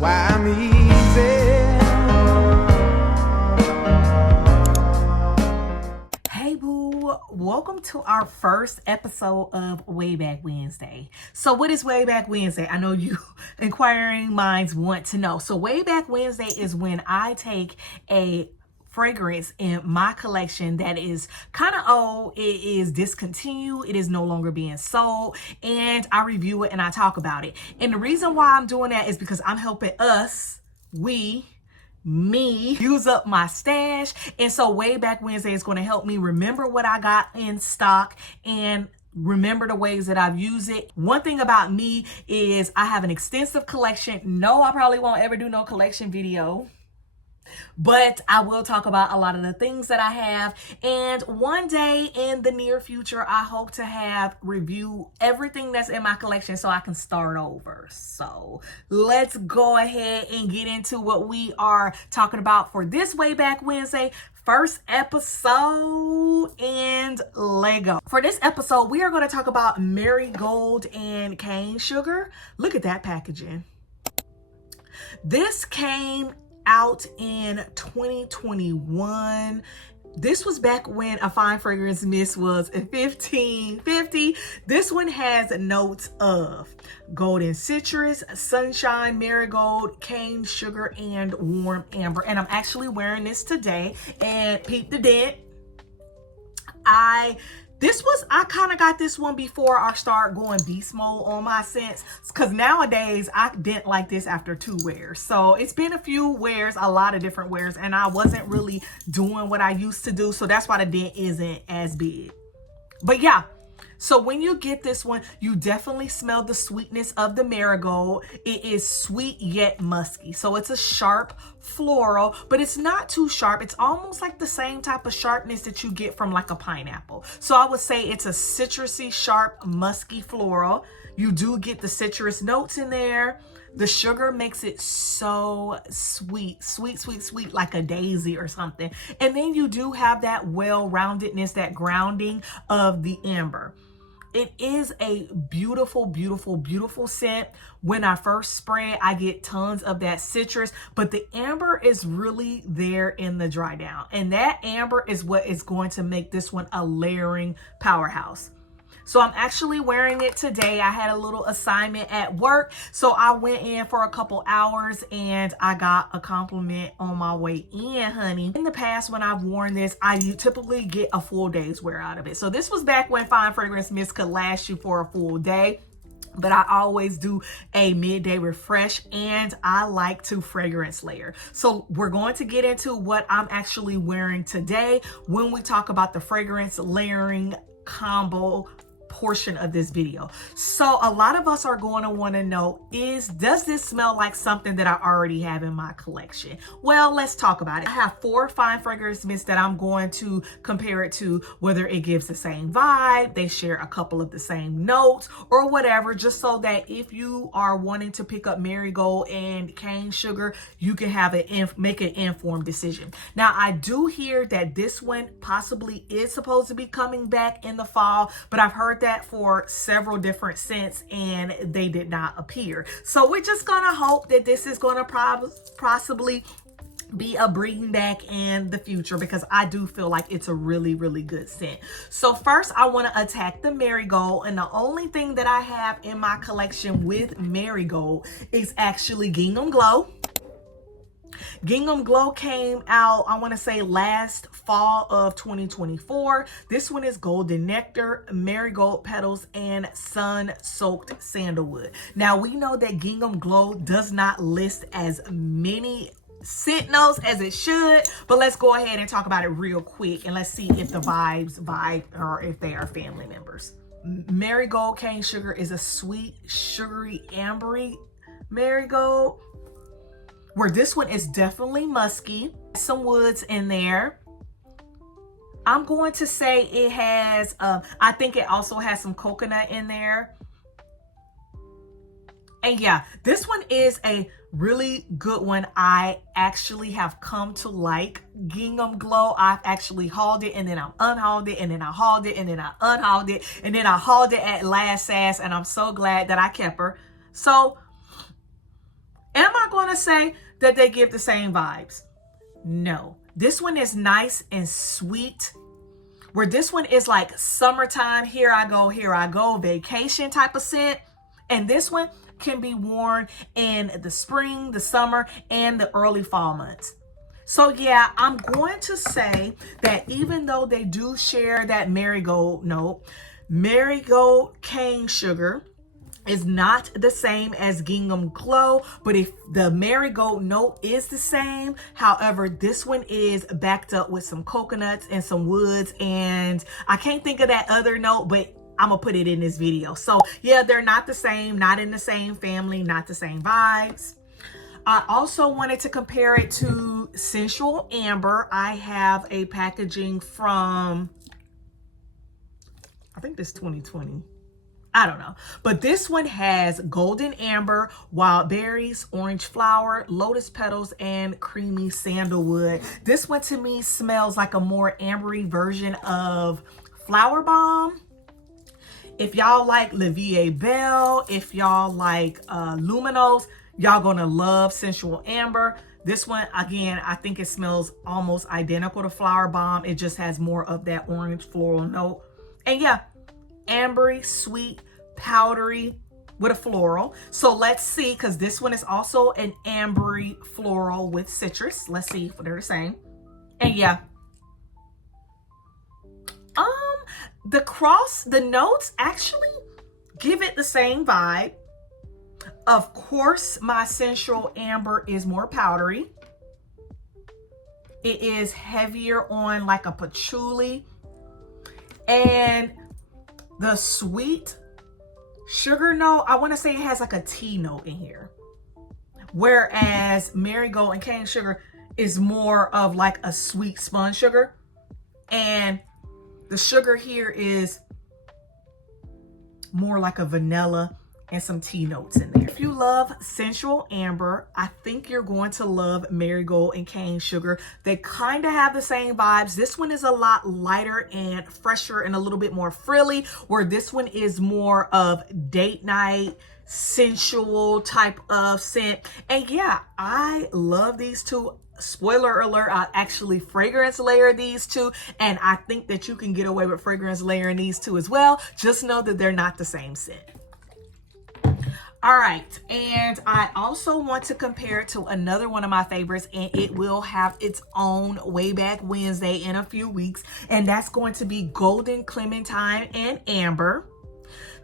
why I'm easy. Hey boo, welcome to our first episode of Wayback Wednesday. So what is Wayback Wednesday? I know you inquiring minds want to know. So Wayback Wednesday is when I take a fragrance in my collection that is kind of old, it is discontinued, it is no longer being sold, and I review it and I talk about it. And the reason why I'm doing that is because I'm helping me use up my stash. And so Wayback Wednesday is going to help me remember what I got in stock and remember the ways that I've used it. One thing about me is I have an extensive collection. No, I probably won't ever do no collection video, but I will talk about a lot of the things that I have. And one day in the near future, I hope to have review everything that's in my collection so I can start over. So let's go ahead and get into what we are talking about for this Wayback Wednesday. First episode and Lego. For this episode, we are going to talk about Marigold and Cane Sugar. Look at that packaging. This came out in 2021. This was back when a fine fragrance mist was $15.50. This one has notes of golden citrus, sunshine, marigold, cane sugar, and warm amber. And I'm actually wearing this today. And peep the dent. I kind of got this one before I start going beast mode on my scents, because nowadays I didn't like this after 2 wears. So it's been a few wears, a lot of different wears, and I wasn't really doing what I used to do. So that's why the dent isn't as big. But yeah, so when you get this one, you definitely smell the sweetness of the marigold. It is sweet yet musky. So it's a sharp floral, but it's not too sharp. It's almost like the same type of sharpness that you get from like a pineapple. So I would say it's a citrusy, sharp, musky floral. You do get the citrus notes in there. The sugar makes it so sweet, sweet, like a daisy or something. And then you do have that well-roundedness, that grounding of the amber. It is a beautiful, beautiful, beautiful scent. When I first spray it, I get tons of that citrus, but the amber is really there in the dry down. And that amber is what is going to make this one a layering powerhouse. So I'm actually wearing it today. I had a little assignment at work, so I went in for a couple hours and I got a compliment on my way in, honey. In the past, when I've worn this, I typically get a full day's wear out of it. So this was back when fine fragrance mist could last you for a full day. But I always do a midday refresh, and I like to fragrance layer. So we're going to get into what I'm actually wearing today when we talk about the fragrance layering combo portion of this video. So a lot of us are going to want to know, does this smell like something that I already have in my collection? Well, let's talk about it. I have 4 fine fragrance mists that I'm going to compare it to, whether it gives the same vibe, they share a couple of the same notes, or whatever, just so that if you are wanting to pick up marigold and cane sugar, you can have make an informed decision. Now, I do hear that this one possibly is supposed to be coming back in the fall, but I've heard that for several different scents and they did not appear. So we're just gonna hope that this is gonna possibly be a bring back in the future, because I do feel like it's a really, really good scent. So first I want to attack the marigold, and the only thing that I have in my collection with marigold is actually Gingham Glow. Gingham Glow came out, I want to say last fall of 2024. This one is Golden Nectar, Marigold Petals, and Sun-Soaked Sandalwood. Now, we know that Gingham Glow does not list as many scent notes as it should, but let's go ahead and talk about it real quick, and let's see if the vibe or if they are family members. Marigold Cane Sugar is a sweet, sugary, ambery marigold, where this one is definitely musky. Some woods in there. I'm going to say it has, I think it also has some coconut in there. And yeah, this one is a really good one. I actually have come to like Gingham Glow. I've actually hauled it, and then I unhauled it, and then I hauled it, and then I unhauled it, and then I hauled it at last sass, and I'm so glad that I kept her. So am I going want to say that they give the same vibes. No, this one is nice and sweet, where this one is like summertime, here I go, vacation type of scent. And this one can be worn in the spring, the summer, and the early fall months. So yeah, I'm going to say that even though they do share that marigold note, Marigold Cane Sugar is not the same as Gingham Glow, but if the marigold note is the same, however, this one is backed up with some coconuts and some woods, and I can't think of that other note, but I'm gonna put it in this video. So yeah, they're not the same, not in the same family, not the same vibes. I also wanted to compare it to Sensual Amber. I have a packaging from, I think this 2020. I don't know. But this one has golden amber, wild berries, orange flower, lotus petals, and creamy sandalwood. This one to me smells like a more ambery version of Flower Bomb. If y'all like La Vie Belle, if y'all like Luminous, y'all gonna love Sensual Amber. This one, again, I think it smells almost identical to Flower Bomb. It just has more of that orange floral note. And yeah, ambery, sweet, powdery with a floral. So let's see, because this one is also an ambery floral with citrus. Let's see if they're the same. And yeah, the notes actually give it the same vibe. Of course, my Sensual Amber is more powdery. It is heavier on like a patchouli, and the sweet sugar note, I want to say it has like a tea note in here. Whereas Marigold and Cane Sugar is more of like a sweet spun sugar. And the sugar here is more like a vanilla and some tea notes in there. If you love Sensual Amber, I think you're going to love Marigold and Cane Sugar. They kind of have the same vibes. This one is a lot lighter and fresher and a little bit more frilly, where this one is more of date night, sensual type of scent. And yeah, I love these two. Spoiler alert, I actually fragrance layer these two, and I think that you can get away with fragrance layering these two as well. Just know that they're not the same scent. All right, and I also want to compare it to another one of my favorites, and it will have its own Wayback Wednesday in a few weeks, and that's going to be Golden Clementine and Amber.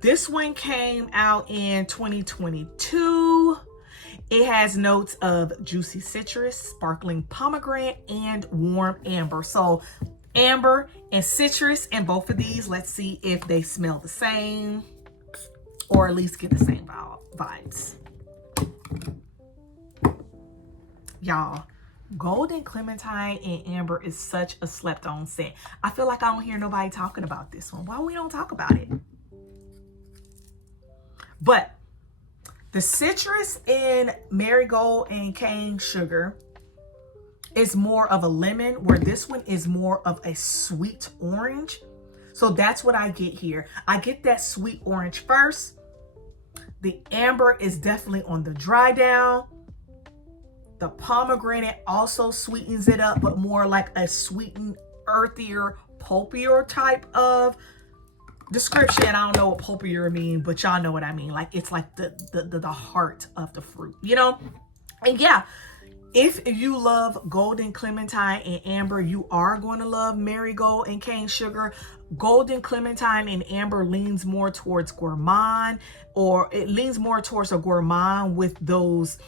This one came out in 2022. It has notes of juicy citrus, sparkling pomegranate, and warm amber. So amber and citrus in both of these. Let's see if they smell the same, or at least get the same vibes. Y'all, Golden Clementine and Amber is such a slept on scent. I feel like I don't hear nobody talking about this one. Why we don't talk about it? But the citrus in Marigold and Cane Sugar is more of a lemon, where this one is more of a sweet orange. So that's what I get here. I get that sweet orange first. The amber is definitely on the dry down. The pomegranate also sweetens it up, but more like a sweetened, earthier, pulpier type of description. I don't know what pulpier mean, but y'all know what I mean. Like, it's like the heart of the fruit, you know? And yeah, if you love Golden Clementine and Amber, you are going to love Marigold and Cane Sugar. Golden Clementine and Amber leans more towards gourmand, or it leans more towards a gourmand with those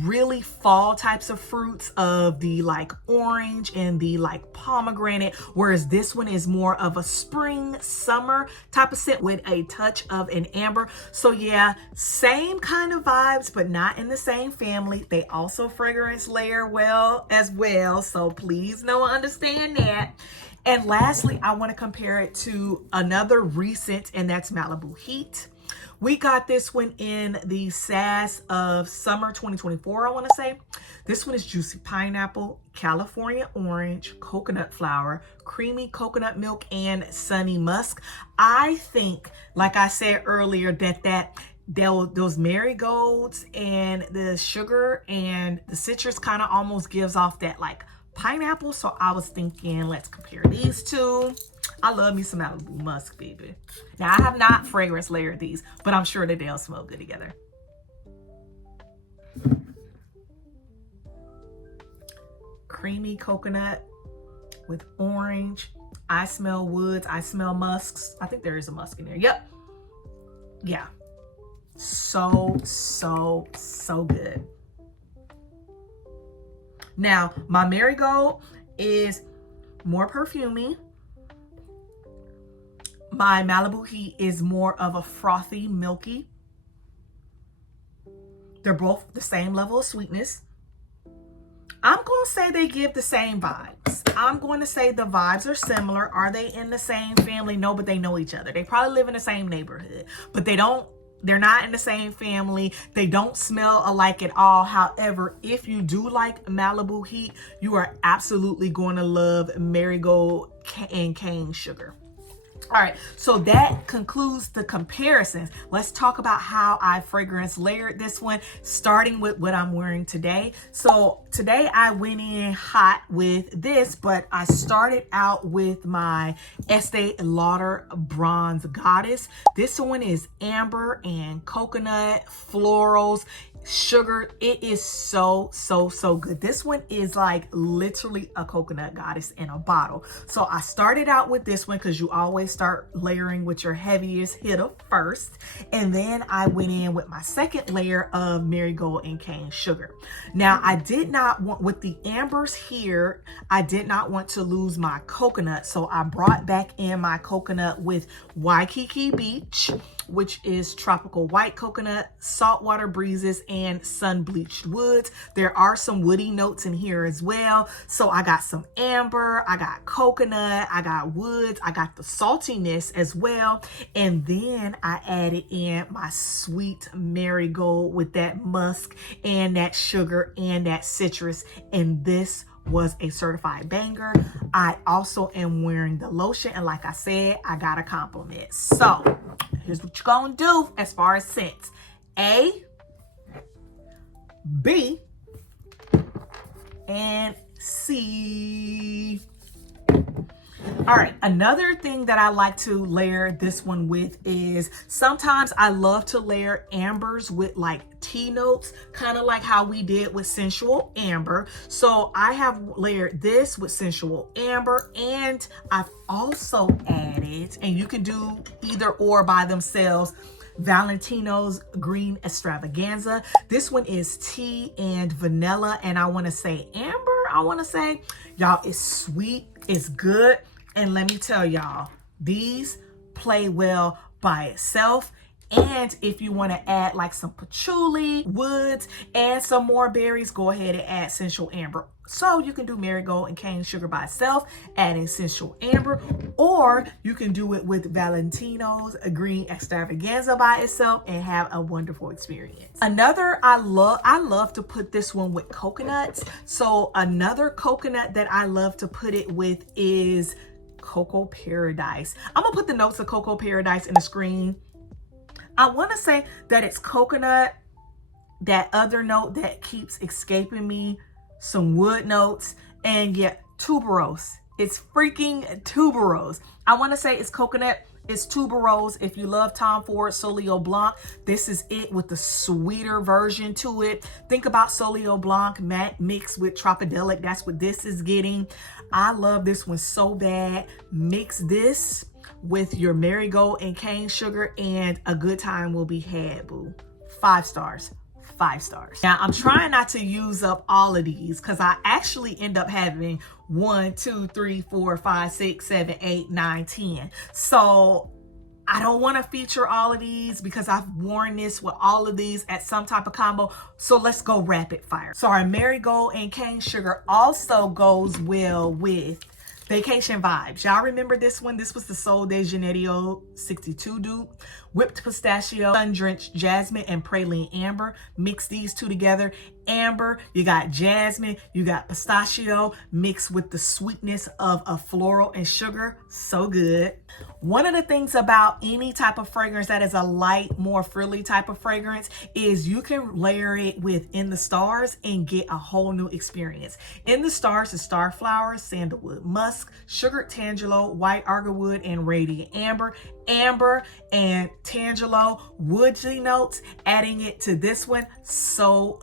really fall types of fruits of the like orange and the like pomegranate, whereas this one is more of a spring summer type of scent with a touch of an amber. So yeah, same kind of vibes, but not in the same family. They also fragrance layer well as well, so please know and understand that. And lastly, I want to compare it to another recent, and that's Malibu Heat. We got this one in the SAS of summer 2024, I want to say. This one is juicy pineapple, California orange, coconut flower, creamy coconut milk, and sunny musk. I think, like I said earlier, that those marigolds and the sugar and the citrus kind of almost gives off that like pineapple. So I was thinking, let's compare these two. I love me some Malibu musk, baby. Now I have not fragrance layered these, but I'm sure that they'll smell good together. Creamy coconut with orange. I smell woods. I smell musks. I think there is a musk in there. Yep. Yeah. So good. Now, my Marigold is more perfumey. My Malibu Heat is more of a frothy, milky. They're both the same level of sweetness. I'm going to say they give the same vibes. I'm going to say the vibes are similar. Are they in the same family? No, but they know each other. They probably live in the same neighborhood, but they're not in the same family. They don't smell alike at all. However, if you do like Malibu Heat, you are absolutely going to love Marigold and Cane Sugar. All right, so that concludes the comparisons. Let's talk about how I fragrance layered this one, starting with what I'm wearing today. So today I went in hot with this, but I started out with my Estée Lauder Bronze Goddess. This one is amber and coconut, florals, sugar. It is so good. This one is like literally a coconut goddess in a bottle. So I started out with this one because you always start layering with your heaviest hitter first, and then I went in with my second layer of Marigold and Cane Sugar. Now I did not want, with the ambers here, I did not want to lose my coconut, so I brought back in my coconut with Waikiki Beach, which is tropical white coconut, saltwater breezes, and sun bleached woods. There are some woody notes in here as well. So I got some amber, I got coconut, I got woods, I got the saltiness as well. And then I added in my sweet marigold with that musk and that sugar and that citrus. And this was a certified banger. I also am wearing the lotion, and like I said, I got a compliment. So here's what you're gonna do as far as scents: A, B, and C. All right, another thing that I like to layer this one with is sometimes I love to layer ambers with like tea notes, kind of like how we did with Sensual Amber. So I have layered this with Sensual Amber, and I've also added, and you can do either or by themselves, Valentino's Green Extravaganza. This one is tea and vanilla, and I want to say amber. I want to say, y'all, it's sweet, it's good. And let me tell y'all, these play well by itself. And if you want to add like some patchouli, woods, and some more berries, go ahead and add Sensual Amber. So you can do Marigold and Cane Sugar by itself, adding Sensual Amber, or you can do it with Valentino's Green Extravaganza by itself and have a wonderful experience. Another, I love to put this one with coconuts. So another coconut that I love to put it with is Cocoa Paradise. I'm gonna put the notes of Cocoa Paradise in the screen. I want to say that it's coconut, that other note that keeps escaping me, some wood notes, and yeah, tuberose. It's freaking tuberose. I want to say it's coconut, it's tuberose. If you love Tom Ford Solio Blanc, this is it with the sweeter version to it. Think about Solio Blanc mixed with Tropidelic. That's what this is getting. I love this one so bad. Mix this with your Marigold and Cane Sugar, and a good time will be had, boo. 5 stars. 5 stars. Now, I'm trying not to use up all of these because I actually end up having 1, 2, 3, 4, 5, 6, 7, 8, 9, 10. So I don't want to feature all of these because I've worn this with all of these at some type of combo. So let's go rapid fire. So our Marigold and Cane Sugar also goes well with Vacation Vibes. Y'all remember this one? This was the Sol de Janeiro 62 dupe. Whipped pistachio, sun-drenched jasmine, and praline amber. Mix these two together amber, you got jasmine, you got pistachio mixed with the sweetness of a floral and sugar. So good. One of the things about any type of fragrance that is a light, more frilly type of fragrance is you can layer it with In the Stars and get a whole new experience. In the Stars is starflower, sandalwood, musk, sugared tangelo, white argarwood, and radiant amber. Amber and tangelo, woodsy notes, adding it to this one, so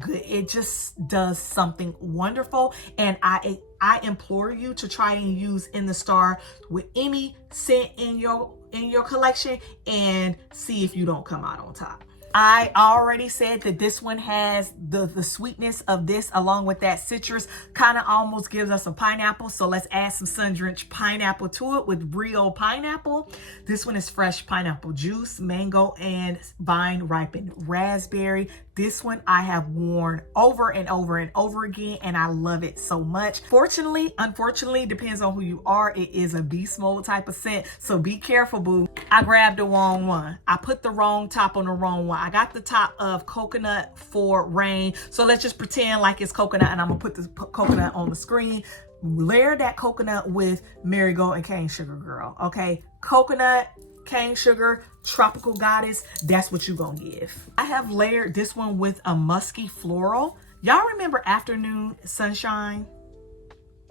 good. It just does something wonderful, and I implore you to try and use In the Star with any scent in your collection and see if you don't come out on top. I already said that this one has the sweetness of this along with that citrus, kind of almost gives us a pineapple. So let's add some sun-drenched pineapple to it with Brio pineapple. This one is fresh pineapple juice, mango, and vine ripened raspberry. This one I have worn over and over and over again, and I love it so much. Unfortunately, depends on who you are. It is a beast mode type of scent, so be careful, boo. I grabbed the wrong one. I put the wrong top on the wrong one. I got the top of coconut for rain, so let's just pretend like it's coconut, and I'm gonna put the coconut on the screen. Layer that coconut with Marigold and Cane Sugar, girl. Okay, coconut, cane sugar, tropical goddess, that's what you gonna give. I have layered this one with a musky floral. Y'all remember Afternoon Sunshine?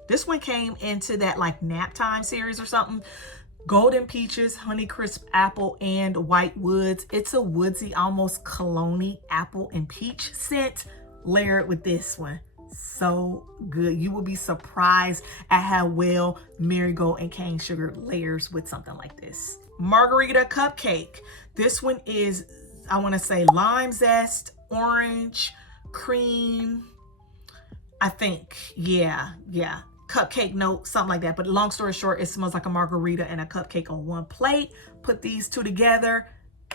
This one came into that like nap time series or something. Golden peaches, honey crisp apple, and white woods. It's a woodsy, almost cologne-y apple and peach scent layered with this one. So good. You will be surprised at how well Marigold and Cane Sugar layers with something like this. Margarita cupcake. This one is, I want to say, lime zest, orange, cream, I think. Yeah. Cupcake note, something like that. But long story short, it smells like a margarita and a cupcake on one plate. Put these two together,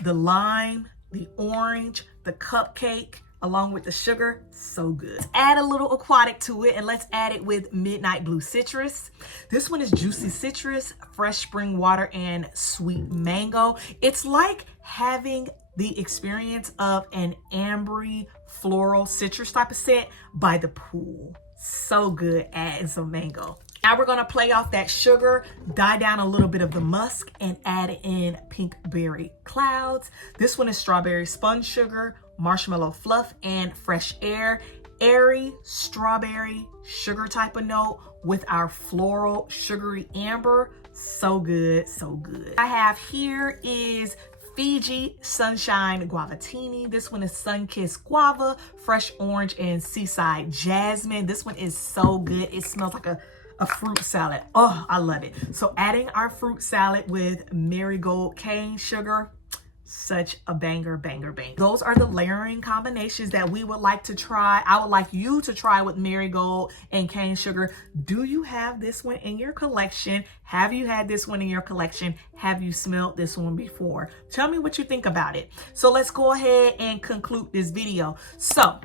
the lime, the orange, the cupcake, along with the sugar, so good. Add a little aquatic to it, and let's add it with Midnight Blue Citrus. This one is juicy citrus, fresh spring water, and sweet mango. It's like having the experience of an ambery floral citrus type of scent by the pool. So good, adding some mango. Now we're gonna play off that sugar, dye down a little bit of the musk, and add in pink berry clouds. This one is strawberry spun sugar, marshmallow fluff, and fresh air. Airy strawberry sugar type of note with our floral sugary amber. So good, so good. I have here is Fiji Sunshine Guavatini. This one is Sun-Kissed Guava, fresh orange, and seaside jasmine. This one is so good. It smells like a fruit salad. Oh, I love it. So adding our fruit salad with Marigold Cane Sugar, such a banger. Those are the layering combinations that we would like to try. I would like you to try with Marigold and Cane Sugar. Do you have this one in your collection? Have you had this one in your collection? Have you smelled this one before? Tell me what you think about it. So let's go ahead and conclude this video. So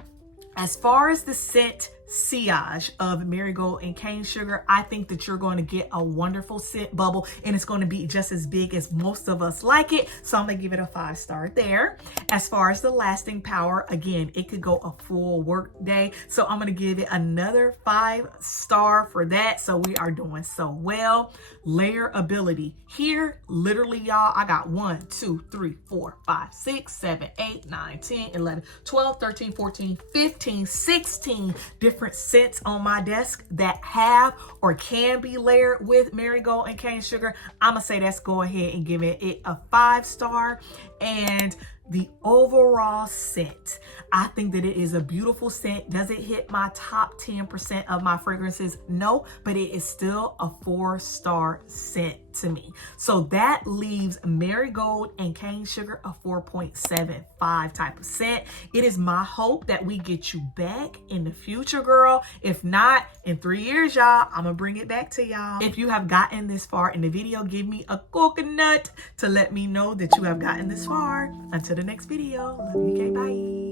as far as the scent sillage of Marigold and Cane Sugar, I think that you're going to get a wonderful scent bubble, and it's going to be just as big as most of us like it. So I'm going to give it a 5-star there. As far as the lasting power, again, it could go a full work day. So I'm going to give it another 5-star for that. So we are doing so well. Layer ability. Here, literally, y'all, I got 1, 2, 3, 4, 5, 6, 7, 8, 9, 10, 11, 12, 13, 14, 15, 16 different scents on my desk that have or can be layered with Marigold and Cane Sugar. I'm gonna say let's go ahead and give it a 5-star. And the overall scent, I think that it is a beautiful scent. Does it hit my top 10% of my fragrances? No, but it is still a 4-star scent to me. So that leaves Marigold and Cane Sugar a 4.75 type of scent. It is my hope that we get you back in the future, girl. If not, in 3 years, y'all, I'm gonna bring it back to y'all. If you have gotten this far in the video, give me a coconut to let me know that you have gotten this far. Until the next video, love you, okay, bye.